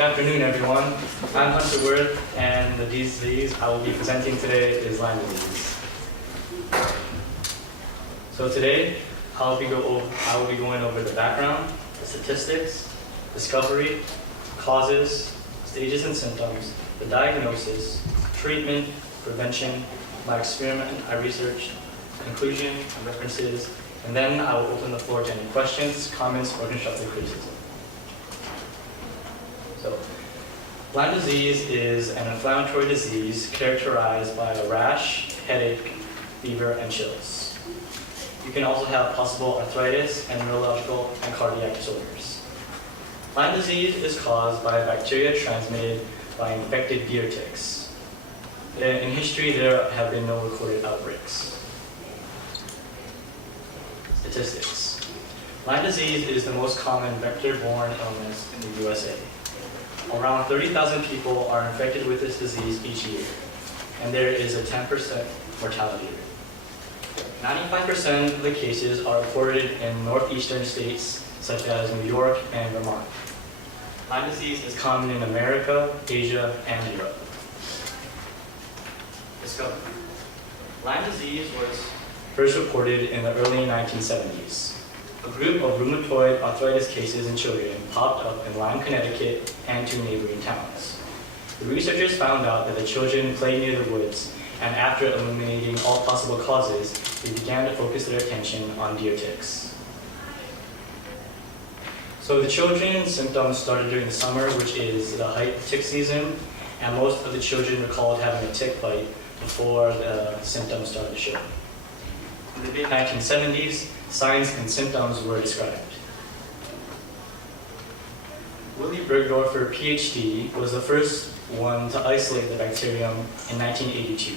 Good afternoon, everyone. I'm Hunter Worth, and the disease I will be presenting today is Lyme disease. So today, I will be going over the background, the statistics, discovery, causes, stages and symptoms, the diagnosis, treatment, prevention, my experiment I researched, conclusion, and references, and then I will open the floor to any questions, comments, or constructive criticism. So, Lyme disease is an inflammatory disease characterized by a rash, headache, fever, and chills. You can also have possible arthritis and neurological and cardiac disorders. Lyme disease is caused by a bacteria transmitted by infected deer ticks. In history, there have been no recorded outbreaks. Statistics. Lyme disease is the most common vector-borne illness in the USA. Around 30,000 people are infected with this disease each year, and there is a 10% mortality rate. 95% of the cases are reported in northeastern states such as New York and Vermont. Lyme disease is common in America, Asia, and Europe. Discovery. Lyme disease was first reported in the early 1970s. A group of rheumatoid arthritis cases in children popped up in Lyme, Connecticut, and two neighboring towns. The researchers found out that the children played near the woods, and after eliminating all possible causes, they began to focus their attention on deer ticks. So the children's symptoms started during the summer, which is the height of tick season, and most of the children recalled having a tick bite before the symptoms started to show. In the mid-1970s, signs and symptoms were described. Willy Bergdorfer, PhD, was the first one to isolate the bacterium in 1982.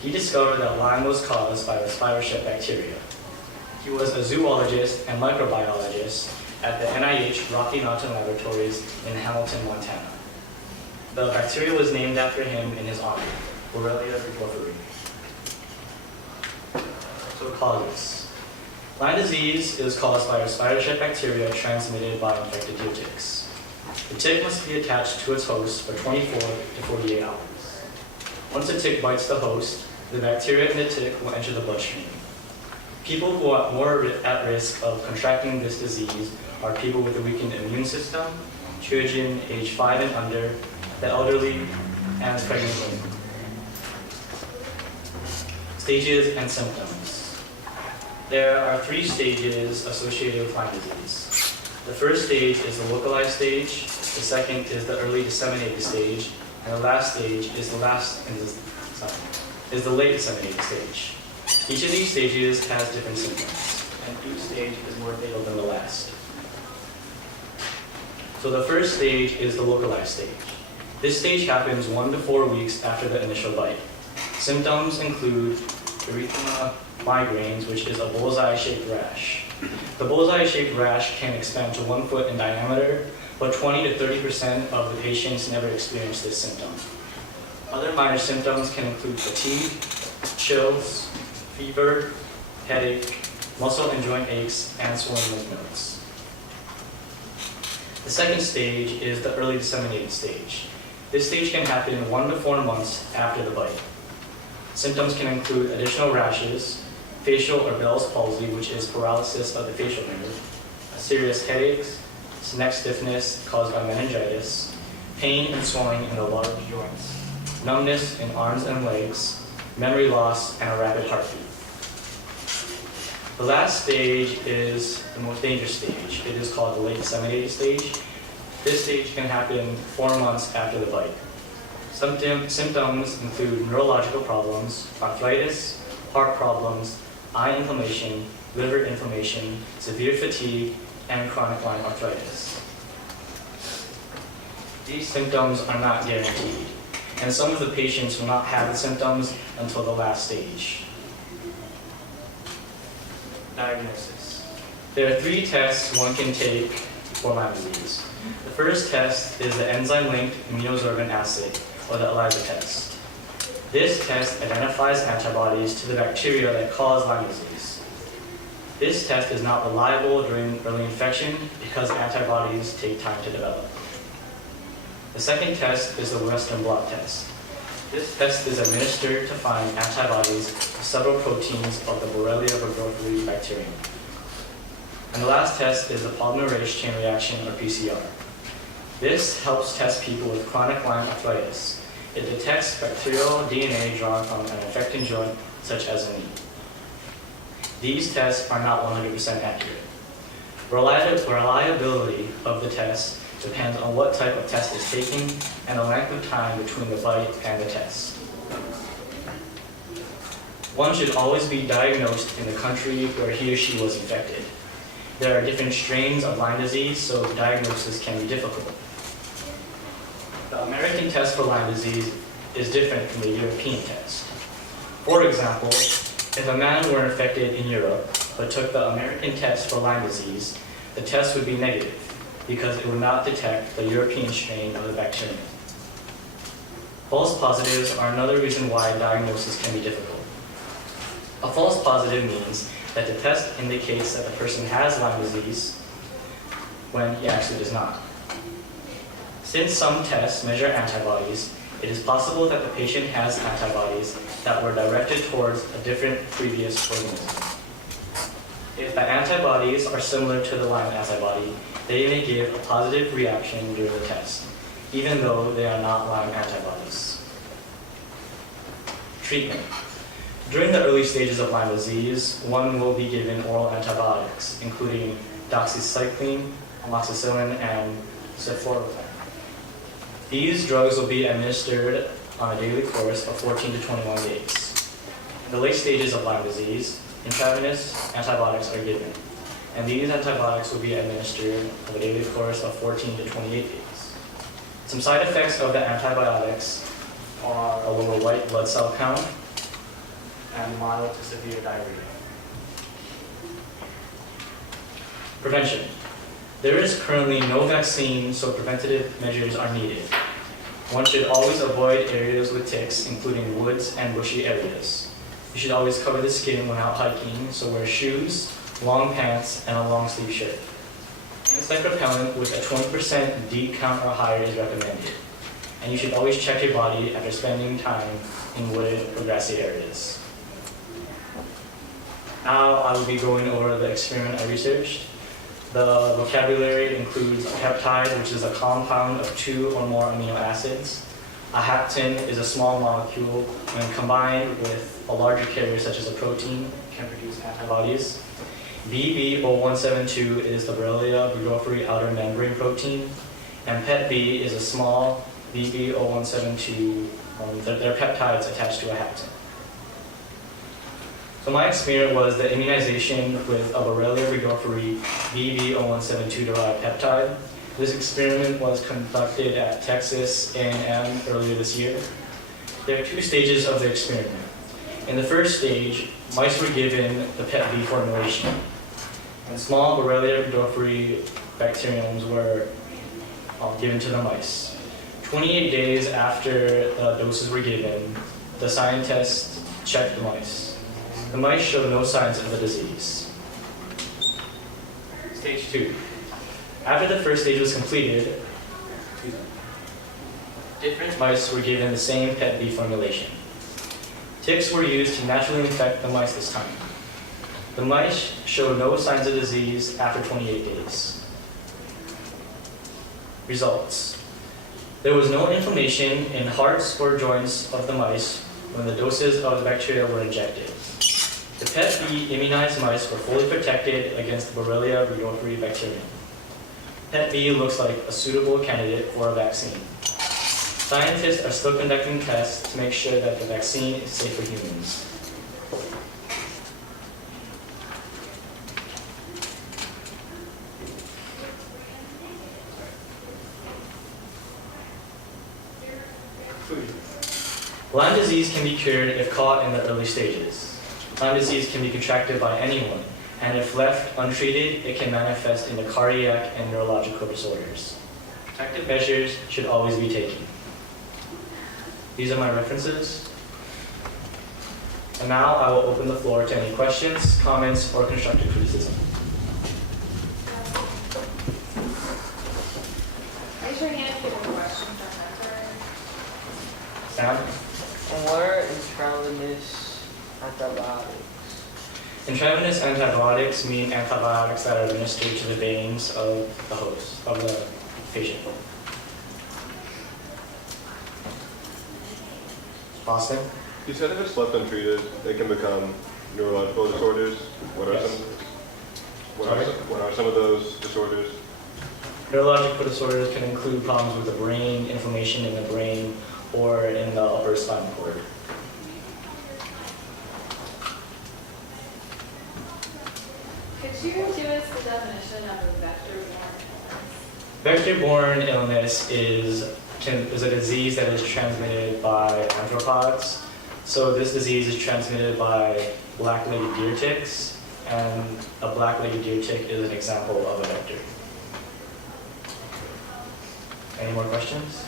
He discovered that Lyme was caused by Respiroshep bacteria. He was a zoologist and microbiologist at the NIH Rocky Mountain Laboratories in Hamilton, Montana. The bacteria was named after him in his honor, Borrelia burgdorferi. So causes. Lyme disease is caused by Respiroshep bacteria transmitted by infected deer ticks. The tick must be attached to its host for 24 to 48 hours. Once a tick bites the host, the bacteria in the tick will enter the bloodstream. People who are more at risk of contracting this disease are people with a weakened immune system, children age 5 and under, the elderly, and pregnant women. Stages and symptoms. There are 3 stages associated with Lyme disease. The first stage is the localized stage, the second is the early disseminated stage, and the last stage is the late disseminated stage. Each of these stages has different symptoms, and each stage is more fatal than the last. So the first stage is the localized stage. This stage happens 1 to 4 weeks after the initial bite. Symptoms include erythema, migraines, which is a bullseye-shaped rash. The bullseye-shaped rash can expand to 1 foot in diameter, but 20 to 30% of the patients never experience this symptom. Other minor symptoms can include fatigue, chills, fever, headache, muscle and joint aches, and swollen lymph nodes. The second stage is the early disseminated stage. This stage can happen 1 to 4 months after the bite. Symptoms can include additional rashes, facial or Bell's palsy, which is paralysis of the facial nerve, serious headaches, neck stiffness caused by meningitis, pain and swelling in the large joints, numbness in arms and legs, memory loss, and a rapid heartbeat. The last stage is the most dangerous stage. It is called the late disseminated stage. This stage can happen 4 months after the bite. Symptoms include neurological problems, arthritis, heart problems, eye inflammation, liver inflammation, severe fatigue, and chronic Lyme arthritis. These symptoms are not guaranteed, and some of the patients will not have the symptoms until the last stage. Diagnosis. There are 3 tests one can take for Lyme disease. The first test is the enzyme-linked immunosorbent assay, or the ELISA test. This test identifies antibodies to the bacteria that cause Lyme disease. This test is not reliable during early infection because antibodies take time to develop. The second test is the Western blot test. This test is administered to find antibodies to several proteins of the Borrelia burgdorferi bacterium. And the last test is the polymerase chain reaction, or PCR. This helps test people with chronic Lyme arthritis. It detects bacterial DNA drawn from an infected joint, such as a knee. These tests are not 100% accurate. Reliability of the test depends on what type of test is taken and the length of time between the bite and the test. One should always be diagnosed in the country where he or she was infected. There are different strains of Lyme disease, so the diagnosis can be difficult. The American test for Lyme disease is different from the European test. For example, if a man were infected in Europe but took the American test for Lyme disease, the test would be negative because it would not detect the European strain of the bacterium. False positives are another reason why diagnosis can be difficult. A false positive means that the test indicates that the person has Lyme disease when he actually does not. Since some tests measure antibodies, it is possible that the patient has antibodies that were directed towards a different previous organism. If the antibodies are similar to the Lyme antibody, they may give a positive reaction during the test, even though they are not Lyme antibodies. Treatment. During the early stages of Lyme disease, one will be given oral antibiotics, including doxycycline, amoxicillin, and cefotaxime. These drugs will be administered on a daily course of 14 to 21 days. In the late stages of Lyme disease, intravenous antibiotics are given, and these antibiotics will be administered on a daily course of 14 to 28 days. Some side effects of the antibiotics are a lower white blood cell count and mild to severe diarrhea. Prevention. There is currently no vaccine, so preventative measures are needed. One should always avoid areas with ticks, including woods and bushy areas. You should always cover the skin when out hiking, so wear shoes, long pants, and a long sleeve shirt. Insect repellent with a 20% D count or higher is recommended. And you should always check your body after spending time in wooded or grassy areas. Now I will be going over the experiment I researched. The vocabulary includes a peptide, which is a compound of 2 or more amino acids. A hapten is a small molecule. When combined with a larger carrier, such as a protein, can produce antibodies. BB0172 is the Borrelia burgdorferi outer membrane protein. And PET-B is a small BB0172. They're peptides attached to a hapten. So my experiment was the immunization with a Borrelia burgdorferi BB0172 derived peptide. This experiment was conducted at Texas A&M earlier this year. There are 2 stages of the experiment. In the first stage, mice were given the PET-B formulation, and small Borrelia burgdorferi bacteriums were given to the mice. 28 days after the doses were given, the scientists checked the mice. The mice showed no signs of the disease. Stage 2. After the first stage was completed, different mice were given the same PET-B formulation. Ticks were used to naturally infect the mice this time. The mice showed no signs of disease after 28 days. Results. There was no inflammation in hearts or joints of the mice when the doses of the bacteria were injected. The PET-B immunized mice were fully protected against the Borrelia burgdorferi bacterium. PET-B looks like a suitable candidate for a vaccine. Scientists are still conducting tests to make sure that the vaccine is safe for humans. Lyme disease can be cured if caught in the early stages. Lyme disease can be contracted by anyone, and if left untreated, it can manifest into cardiac and neurological disorders. Protective measures should always be taken. These are my references. And now I will open the floor to any questions, comments, or constructive criticism. Raise your hand if you have a question. Ma'am? And what are intravenous antibiotics? Intravenous antibiotics mean antibiotics that are administered to the veins of the host, of the patient. Austin? You said if it's left untreated, it can become neurological disorders. What are Yes. what are some of those disorders? Neurological disorders can include problems with the brain, inflammation in the brain, or in the upper spinal cord. Could you give us the definition of a vector-borne illness? Vector-borne illness is a disease that is transmitted by arthropods. So this disease is transmitted by black-legged deer ticks, and a black-legged deer tick is an example of a vector. Any more questions?